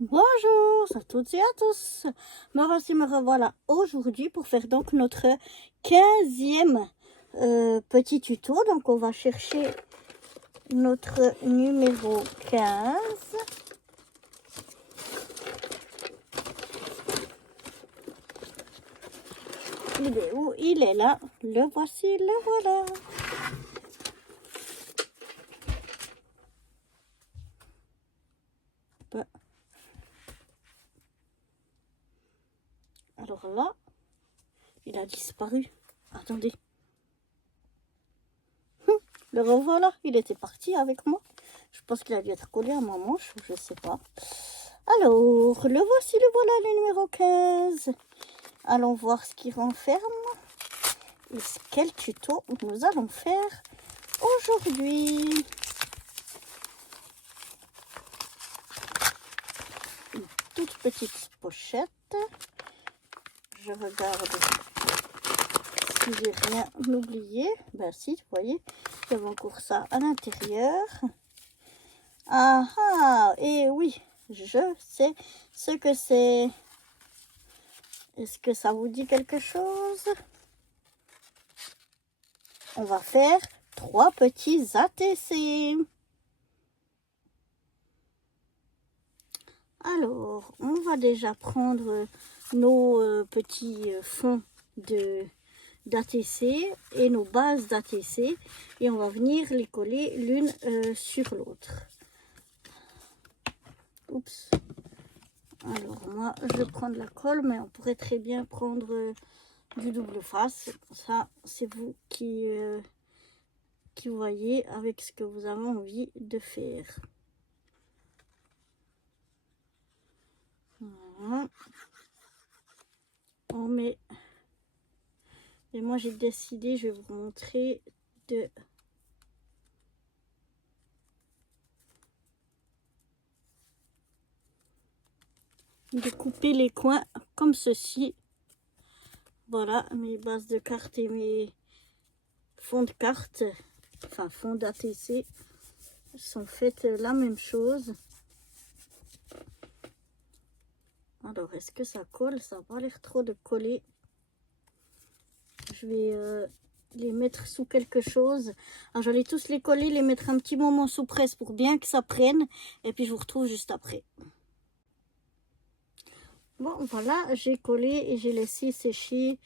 Bonjour à toutes et à tous. Me revoilà aujourd'hui pour faire donc notre 15e petit tuto. Donc on va chercher notre numéro 15. Il est où? Il est là. Le voici, le voilà. Alors là, il a disparu. Attendez. Le revoilà, il était parti avec moi. Je pense qu'il a dû être collé à ma manche, je ne sais pas. Alors, le voici, le voilà, le numéro 15. Allons voir ce qu'il renferme. Et quel tuto nous allons faire aujourd'hui. Une toute petite pochette. Je regarde si j'ai rien oublié. Ben si, vous voyez, il y avait encore ça à l'intérieur. Ah ah, et oui, je sais ce que c'est. Est-ce que ça vous dit quelque chose? On va faire 3 petits ATC. Alors, on va déjà prendre nos petits fonds d'ATC et nos bases d'ATC et on va venir les coller l'une sur l'autre. Oups. Alors moi, je prends de la colle, mais on pourrait très bien prendre du double face. Ça, c'est vous qui voyez avec ce que vous avez envie de faire. Voilà. On met... Et moi, j'ai décidé, je vais vous montrer de couper les coins comme ceci. Voilà, mes bases de cartes et mes fonds de cartes, enfin fonds d'ATC, sont faites la même chose. Alors, est-ce que ça colle? Ça n'a pas l'air trop de coller. Je vais les mettre sous quelque chose. Alors, j'allais tous les coller, les mettre un petit moment sous presse pour bien que ça prenne. Et puis, je vous retrouve juste après. Bon, voilà, j'ai collé et j'ai laissé sécher.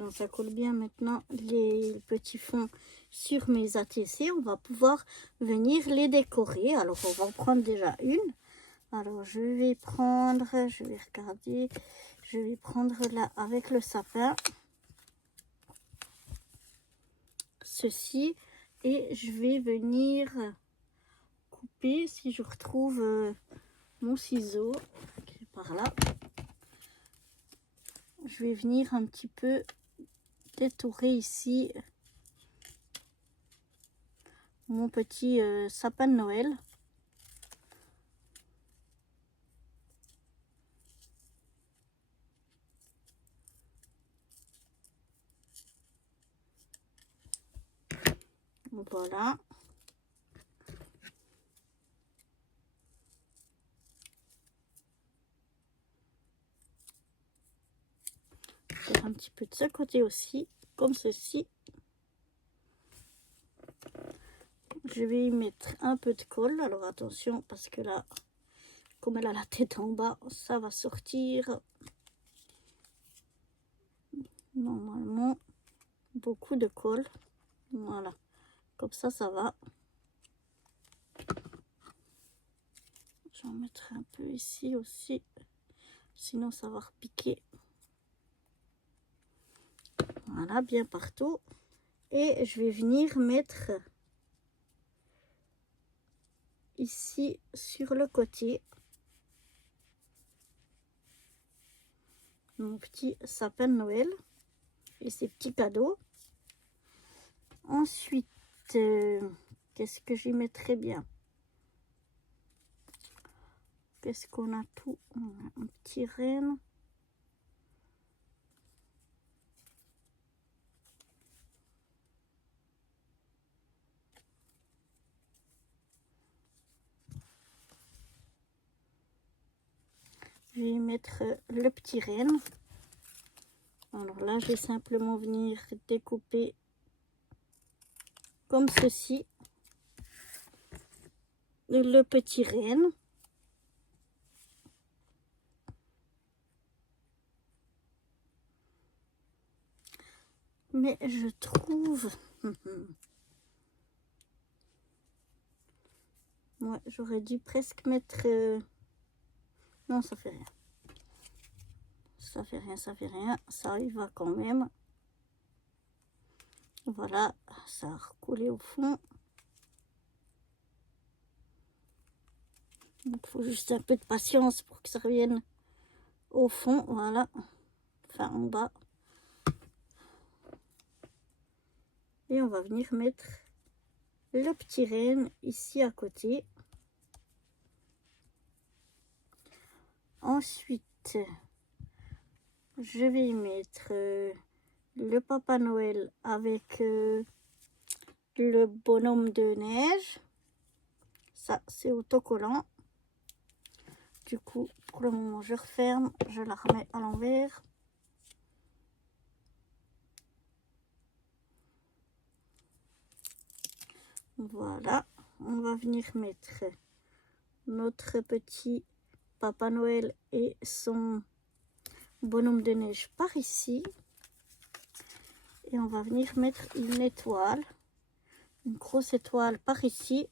Donc, ça colle bien maintenant les petits fonds sur mes ATC. On va pouvoir venir les décorer. Alors, on va en prendre déjà une. Alors, je vais regarder. Je vais prendre là avec le sapin. Ceci. Et je vais venir couper, si je retrouve mon ciseau, qui est par là. Je vais venir un petit peu détourer ici mon petit sapin de Noël. Voilà. Faire un petit peu de ce côté aussi, comme ceci. Je vais y mettre un peu de colle. Alors attention, parce que là, comme elle a la tête en bas, ça va sortir. Normalement, beaucoup de colle. Voilà. Comme ça, ça va. Je vais en mettre un peu ici aussi. Sinon, ça va repiquer. Voilà, bien partout. Et je vais venir mettre ici sur le côté mon petit sapin de Noël et ses petits cadeaux. Ensuite, qu'est-ce que j'y mettrais bien? Qu'est-ce qu'on a tout? On a un petit renne. vais y mettre le petit renne. Alors là, je vais simplement venir découper comme ceci le petit renne. Mais je trouve... ouais, j'aurais dû presque mettre... non, ça fait rien. Ça fait rien, ça fait rien. Ça y va quand même. Voilà, ça a recoulé au fond. Il faut juste un peu de patience pour que ça revienne au fond. Voilà, enfin en bas. Et on va venir mettre le petit renne ici à côté. Ensuite, je vais y mettre le Papa Noël avec le bonhomme de neige. Ça, c'est autocollant. Du coup, pour le moment, je referme. Je la remets à l'envers. Voilà. On va venir mettre notre petit Papa Noël et son bonhomme de neige par ici. Et on va venir mettre une étoile. Une grosse étoile par ici.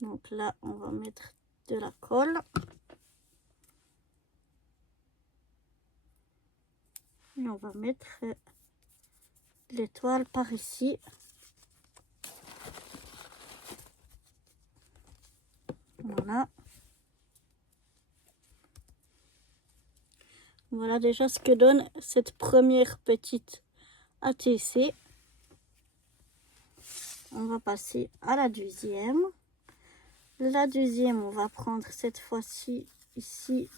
Donc là, on va mettre de la colle. Et on va mettre l'étoile par ici. Voilà. Voilà déjà ce que donne cette première petite ATC. On va passer à la deuxième. La deuxième, on va prendre cette fois-ci, ici,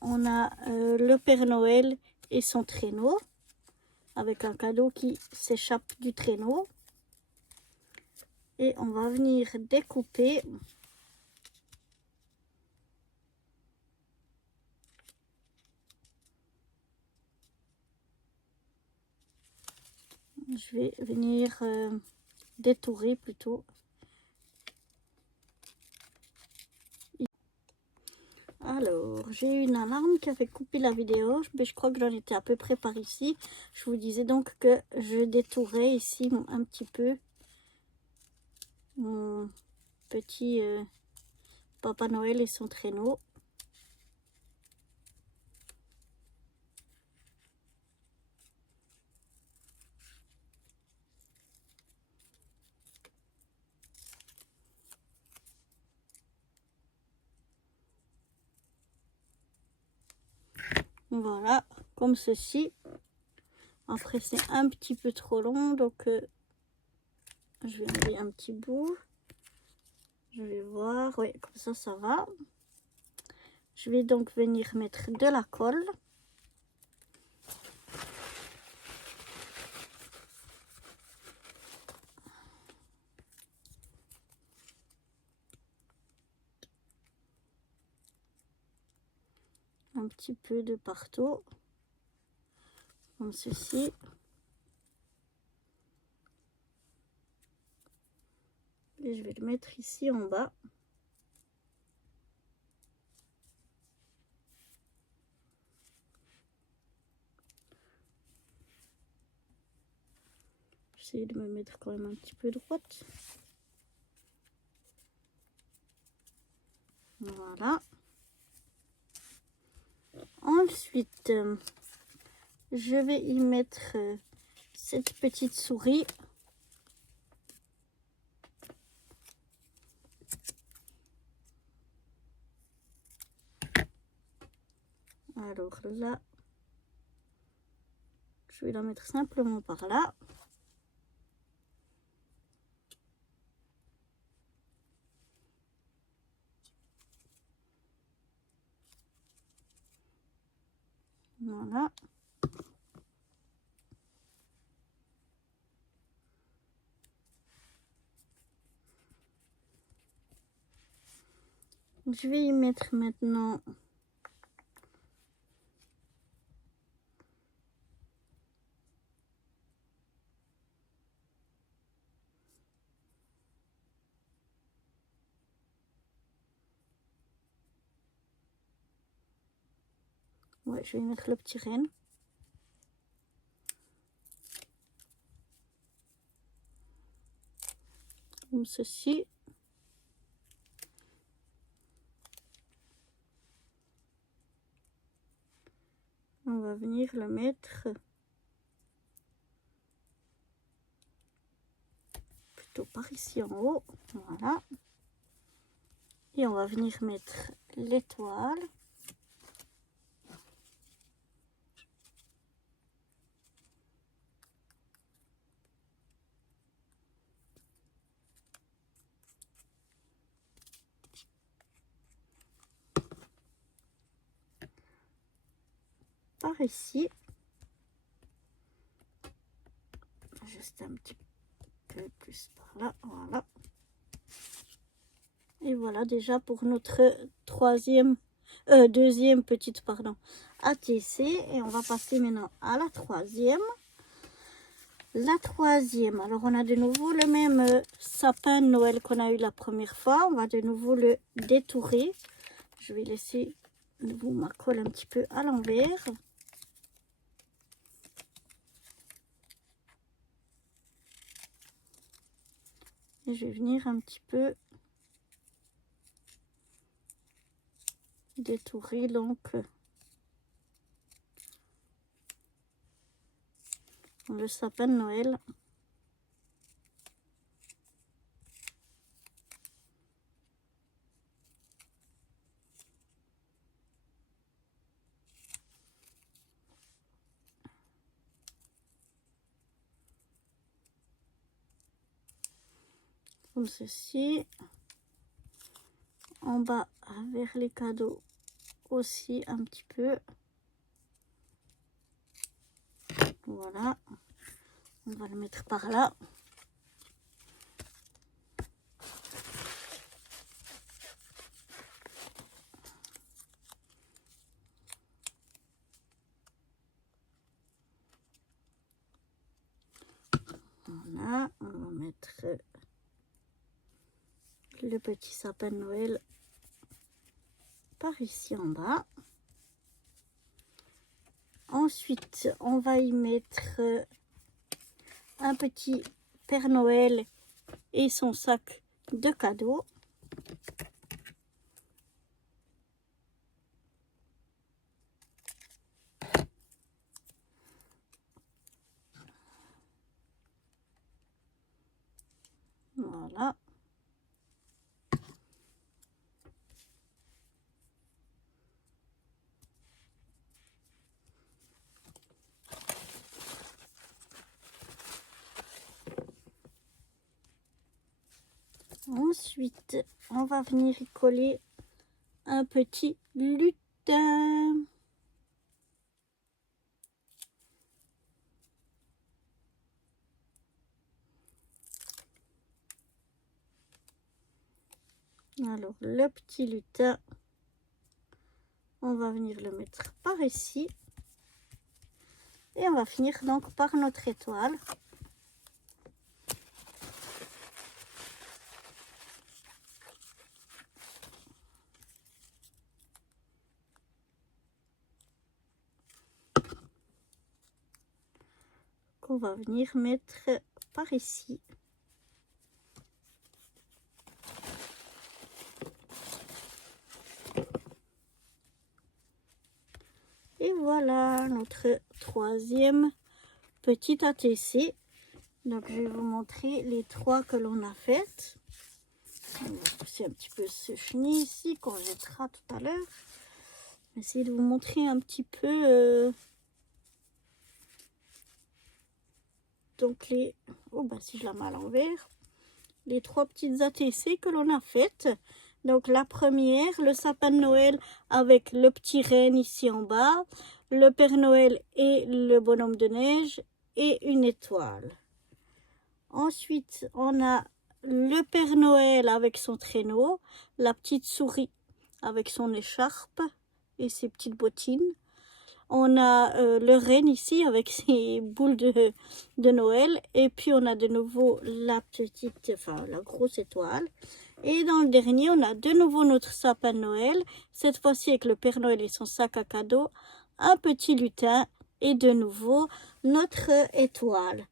on a le Père Noël et son traîneau, avec un cadeau qui s'échappe du traîneau. Et on va venir découper je vais venir détourer plutôt. Alors, j'ai eu une alarme qui avait coupé la vidéo, mais je crois que j'en étais à peu près par ici. Je vous disais donc que je détourais ici un petit peu mon petit Papa Noël et son traîneau. Voilà, comme ceci. Après, c'est un petit peu trop long, donc je vais enlever un petit bout. Je vais voir, oui, comme ça va. Je vais donc venir mettre de la colle. Un petit peu de partout, comme ceci. Et je vais le mettre ici en bas. J'essaie de me mettre quand même un petit peu droite. Voilà. Ensuite, je vais y mettre cette petite souris. Alors là, je vais la mettre simplement par là. Voilà. Je vais y mettre maintenant ouais, je vais y mettre le petit renne. Comme ceci. On va venir le mettre plutôt par ici en haut. Voilà. Et on va venir mettre l'étoile. Par ici. Juste un petit peu plus par là. Voilà. Et voilà déjà pour notre deuxième petite ATC. Et on va passer maintenant à la troisième. La troisième, alors on a de nouveau le même sapin de Noël qu'on a eu la première fois. On va de nouveau le détourer. Je vais laisser de nouveau ma colle un petit peu à l'envers. Et je vais venir un petit peu détourer donc le sapin de Noël. Comme ceci. En bas vers les cadeaux aussi un petit peu. Voilà. On va le mettre par là. Voilà, on va mettre le petit sapin de Noël par ici en bas. Ensuite, on va y mettre un petit Père Noël et son sac de cadeaux. Voilà. Ensuite, on va venir y coller un petit lutin. Alors, le petit lutin, on va venir le mettre par ici. Et on va finir donc par notre étoile. Qu'on va venir mettre par ici. Et voilà notre troisième petite ATC. Donc je vais vous montrer les trois que l'on a faites. On va pousser un petit peu ce chenille ici qu'on jettera tout à l'heure. Essayer de vous montrer un petit peu donc les si je la mets à l'envers, les trois petites ATC que l'on a faites. Donc la première, le sapin de Noël avec le petit renne ici en bas, le Père Noël et le bonhomme de neige et une étoile. Ensuite, on a le Père Noël avec son traîneau, la petite souris avec son écharpe et ses petites bottines. On a le renne ici avec ses boules de Noël. Et puis on a de nouveau la grosse étoile. Et dans le dernier, on a de nouveau notre sapin de Noël. Cette fois-ci avec le Père Noël et son sac à cadeaux. Un petit lutin et de nouveau notre étoile.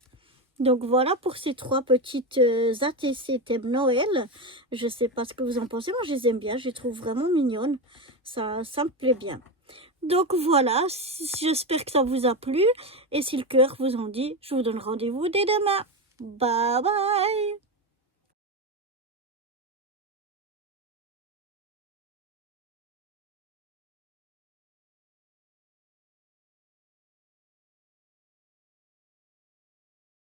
Donc voilà pour ces 3 petites ATC thème Noël. Je ne sais pas ce que vous en pensez. Moi, je les aime bien. Je les trouve vraiment mignonnes. Ça me plaît bien. Donc voilà, j'espère que ça vous a plu. Et si le cœur vous en dit, je vous donne rendez-vous dès demain. Bye bye!